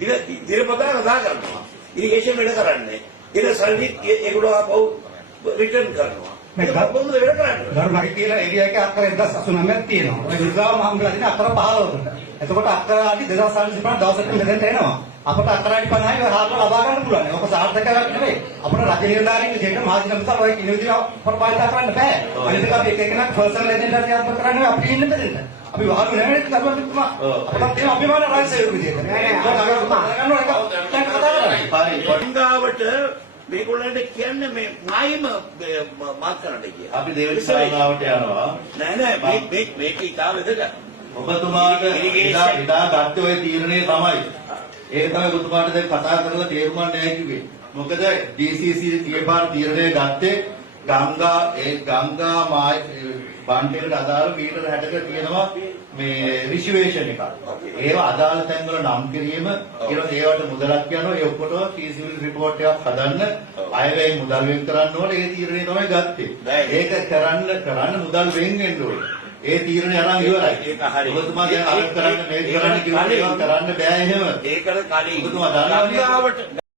ඉතින් දිරපතා කතා කරනවා. ඉරිගේෂන් වැඩ කරන්නේ. ඊට සල්ලි ඒගොල්ලෝ ආපහු රිටර්න් කරනවා. ඒක කොහොමද වැඩ කරන්නේ? ගරුණායි කියලා ඒරියා එකේ අක්කර 1089ක් තියෙනවා. ඒ විද්‍යාව මහම්බලා දින අක්කර 15කට. එතකොට අක්කර ආදි 2035 දවසට මෙතෙන්ට එනවා. අපට අක්කර ආදි 50යි හාරලා ලබා ගන්න පුළුවන්. ඔක සාර්ථකයක් නෙවෙයි. අපට රජ නිලධාරීන් විදිහට මහජනතාව ඔය කින විදිහට අපට පාවිච්චි කරන්න බෑ. අනිත් එක අපි එක එකනක් පර්සනල් එජෙන්ඩා ක්‍රියාත්මක කරන්නේ අපි ඉන්න බෙදෙන්න. අපි වහලු නෙවෙයි කරුවන්තුමා. අපට තියෙන අභිමාන රාජ්‍යසේවක විදිහට. පරිංගාවට මේගොල්ලන්ට කියන්නේ මේ මායිම මාත් කරන්න කියලා. අපි දේවල් සාගාවට යනවා. නෑ මේක ඉතාලෙද ඔබතුමාට ඉදා ගත්ත ඔය තීරණය තමයි. ඒක තමයි ඔබතුමාට දැන් කතා කරලා තේරුම් ගන්න නැහැ කිව්වේ. මොකද DCC ගියපාර තීරණය ගත්තේ ගංගා බණ්ඩේකට අදාළ මීටර 60ක තියෙනවා මේ රිසිවේෂන් එක. ඒවා අදාළ තැන්වල නම් කිරීම ඊළඟ ඒවට මුදලක් යනවා. ඒ ඔක්කොටම feasibility report එකක් හදන්න අයවැය මුදල් වෙන් කරන්න ඕනේ. ඒ තීරණය තමයි ගත්තේ. ඒක කරන්න මුදල් වෙන් වෙන්න ඕනේ. ඒ තීරණය අරන් ඉවරයි. ඒක හරි. ඔබතුමා දැන් අර කරන්න මේ කරන්න කිව්වා කරන්න බෑ එහෙම. ඒකට කලින් ඔබතුමා දන්නවනේ.